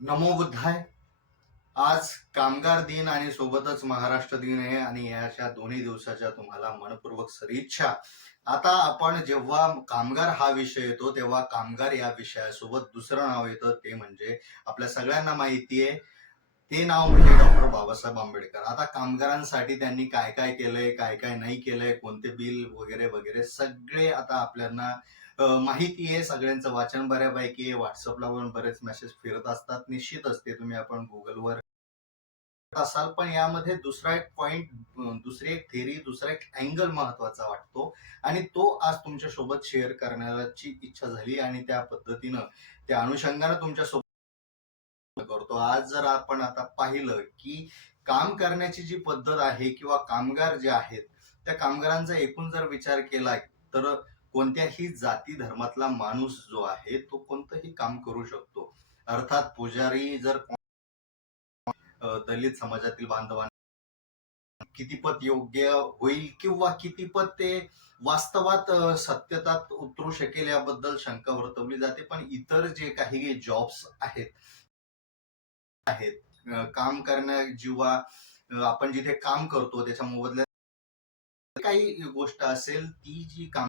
नमो बुद्धाय. आज कामगार दिन आणि सोबतच महाराष्ट्र दिन आहे आणि याच्या दोन्ही दिवसाच्या तुम्हाला मनपूर्वक सदिच्छा आता आपण जेव्हा कामगार हा विषय येतो तेव्हा कामगार या विषयासोबत दुसरं नाव येतं ते म्हणजे आपल्या सगळ्यांना माहिती आहे. ते नाव म्हणजे डॉक्टर बाबासाहेब आंबेडकर. आता कामगारांसाठी त्यांनी काय काय केलंय काय काय नाही केलंय कोणते बिल वगैरे वगैरे सगळे आता आपल्याला माहिती आहे सगळ्यांचं वाचन बऱ्यापैकी आहे. व्हॉट्सअपला पण बरेच मेसेज फिरत असतात. निश्चित असते तुम्ही आपण गुगलवर असाल. पण यामध्ये दुसरा एक पॉइंट दुसरी एक थेरी दुसरा एक अँगल महत्त्वाचा वाटतो. आणि तो आज तुमच्यासोबत शेअर करण्याची इच्छा झाली आणि त्या पद्धतीनं त्या अनुषंगानं तुमच्यासोबत करतो. आज जर आपण आता पाहिलं की काम करण्याची जी पद्धत आहे किंवा कामगार जे आहेत त्या कामगारांचा एकूण जर विचार केला तर कोणत्याही जाती धर्मातला माणूस जो आहे तो कोणतंही काम करू शकतो. अर्थात पुजारी जर दलित समाजातील बांधवांना कितीपत योग्य होईल किंवा कितीपत ते वास्तवात सत्यतात उतरू शकेल याबद्दल शंका वर्तवली जाते. पण इतर जे काही जॉब्स आहेत आहेत काम करण्या जीवा आपण जिथे काम करतो त्याच्या मोबदल्यात काही गोष्ट असेल ती जी काम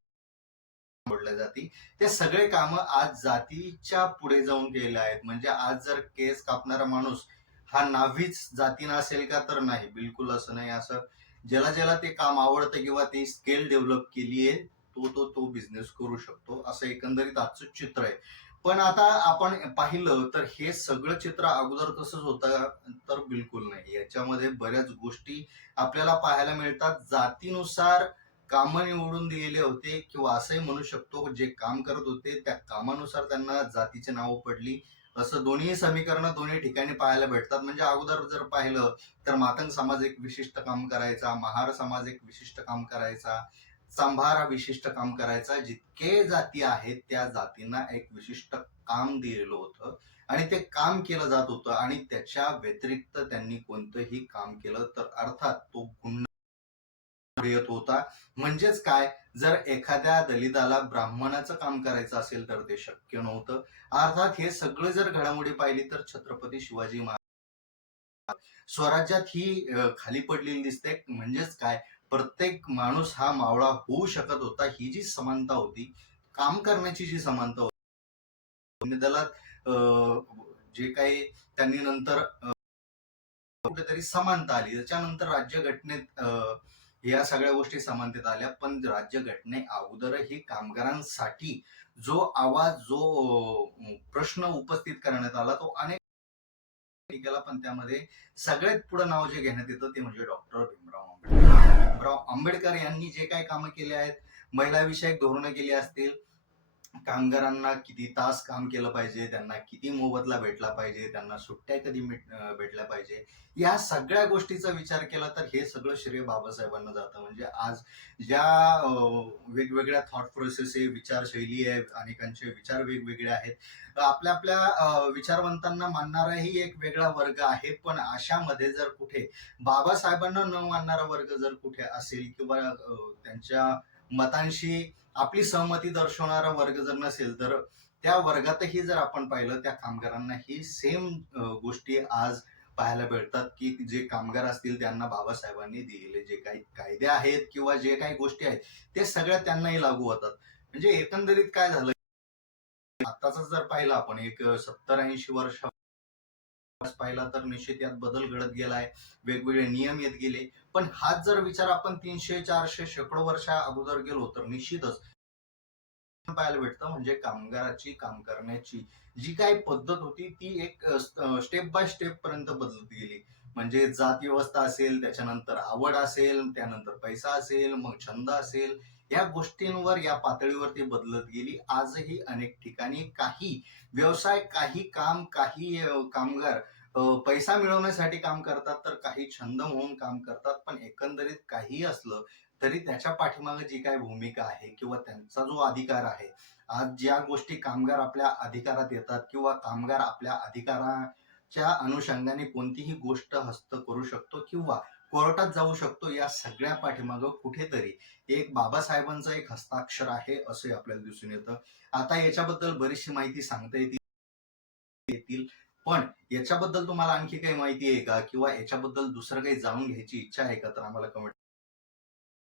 बोलल्या जाते. ते सगळे काम आज जातीच्या पुढे जाऊन केले आहेत. म्हणजे आज जर केस कापणारा माणूस हा नावीच जातीनं असेल का? तर नाही. बिलकुल असं नाही. असं ज्याला ज्याला ते काम आवडतं किंवा ती स्केल डेव्हलप केली आहे तो तो तो बिझनेस करू शकतो. असं एकंदरीत आजचं चित्र आहे. पण आता आपण पाहिलं तर हे सगळं चित्र अगोदर तसंच होतं तर बिलकुल नाही. याच्यामध्ये बऱ्याच गोष्टी आपल्याला पाहायला मिळतात. जातीनुसार कामं निवडून दिलेले होते किंवा असंही म्हणू शकतो जे काम करत होते त्या कामानुसार त्यांना जातीची नावं पडली. असं दोन्ही समीकरण दोन्ही ठिकाणी पाहायला भेटतात. म्हणजे अगोदर जर पाहिलं तर मातंग समाज एक विशिष्ट काम करायचा महार समाज एक विशिष्ट काम करायचा सांभार हा विशिष्ट काम करायचा. जितके जाती आहेत त्या जातींना एक विशिष्ट काम दिलेलं होतं आणि ते काम केलं जात होतं आणि त्याच्या व्यतिरिक्त त्यांनी कोणतंही काम केलं. तर अर्थात तो गुन्हा येत होता. म्हणजेच काय? जर एखाद्या दलिताला ब्राह्मणाचं काम करायचं असेल तर ते शक्य नव्हतं. अर्थात हे सगळं जर घडामोडी पाहिली तर छत्रपती शिवाजी महाराज स्वराज्यात ही खाली पडलेली दिसते. म्हणजेच काय? प्रत्येक माणूस हा मावळा होऊ शकत होता. ही जी समानता होती काम करण्याची जी समानता होती दलात जे काही त्यांनी नंतर कुठेतरी समानता आली. त्याच्यानंतर राज्यघटनेत अं या सगळ्या गोष्टी समानतेत आल्या पण राज्यघटने अगोदरही कामगारांसाठी जो आवाज जो प्रश्न उपस्थित करण्यात आला तो अनेक गेला पण त्यामध्ये सगळ्यात पुढे नाव जे घेण्यात येतं ते म्हणजे डॉक्टर भीमराव आंबेडकर. भीमराव आंबेडकर यांनी जे काही कामं केली आहेत महिलाविषयक धोरणं केली असतील कामगारांना किती तास काम केलं पाहिजे त्यांना किती मोबदला भेटला पाहिजे त्यांना सुट्ट्या कधी भेटल्या पाहिजे या सगळ्या गोष्टीचा विचार केला तर हे सगळं श्रेय बाबासाहेबांना जातं. म्हणजे आज ज्या वेगवेगळ्या थॉट प्रोसेस आहे विचारशैली आहे अनेकांचे विचार वेगवेगळे आहेत आपल्या आपल्या विचारवंतांना मानणाराही एक वेगळा वर्ग आहे. पण अशामध्ये जर कुठे बाबासाहेबांना न मानणारा वर्ग जर कुठे असेल किंवा त्यांच्या मतांशी आपली सहमती दर्शवणारा वर्ग जर नसेल तर त्या वर्गातही जर आपण पाहिलं त्या कामगारांना ही सेम गोष्टी आज पाहायला भेटतात की जे कामगार असतील त्यांना बाबासाहेबांनी दिलेले जे काही कायदे आहेत किंवा जे काही गोष्टी आहेत ते सगळ्या त्यांनाही लागू होतात. म्हणजे एकंदरीत काय झालं? आताच जर पाहिलं आपण एक सत्तर ऐंशी वर्ष पाहिला तर निश्चित यात बदल घडत गेलाय. वेगवेगळे नियम येत गेले. पण हाच जर विचार आपण तीनशे चारशे शेकडो वर्षा अगोदर गेलो तर निश्चितच पाहायला भेटतं म्हणजे कामगाराची काम करण्याची. जी काही पद्धत होती ती एक स्टेप बाय स्टेप पर्यंत बदलत गेली. म्हणजे जात व्यवस्था असेल त्याच्यानंतर आवड असेल त्यानंतर पैसा असेल मग छंद असेल या गोष्टींवर या पातळीवर ती बदलत गेली. आजही अनेक ठिकाणी काही व्यवसाय काही काम काही कामगार पैसा मिळवण्यासाठी काम करतात तर काही छंद म्हणून काम करतात. पण एकंदरीत काही असलं तरी त्याच्या पाठीमागे जी काही भूमिका आहे किंवा त्यांचा जो अधिकार आहे आज ज्या गोष्टी कामगार आपल्या अधिकारात येतात किंवा कामगार आपल्या अधिकाराच्या अनुषंगाने कोणतीही गोष्ट हस्त करू शकतो किंवा कोर्टात जाऊ शकतो या सगळ्या पाठीमागं कुठेतरी एक बाबासाहेबांचं एक हस्ताक्षर आहे असंही आपल्याला दिसून येतं. आता याच्याबद्दल बरीचशी माहिती सांगता येतील येतील. पण याच्याबद्दल तुम्हाला आणखी काही माहिती आहे का? किंवा याच्याबद्दल दुसरं काही जाणून घ्यायची इच्छा आहे का? तर आम्हाला कमेंट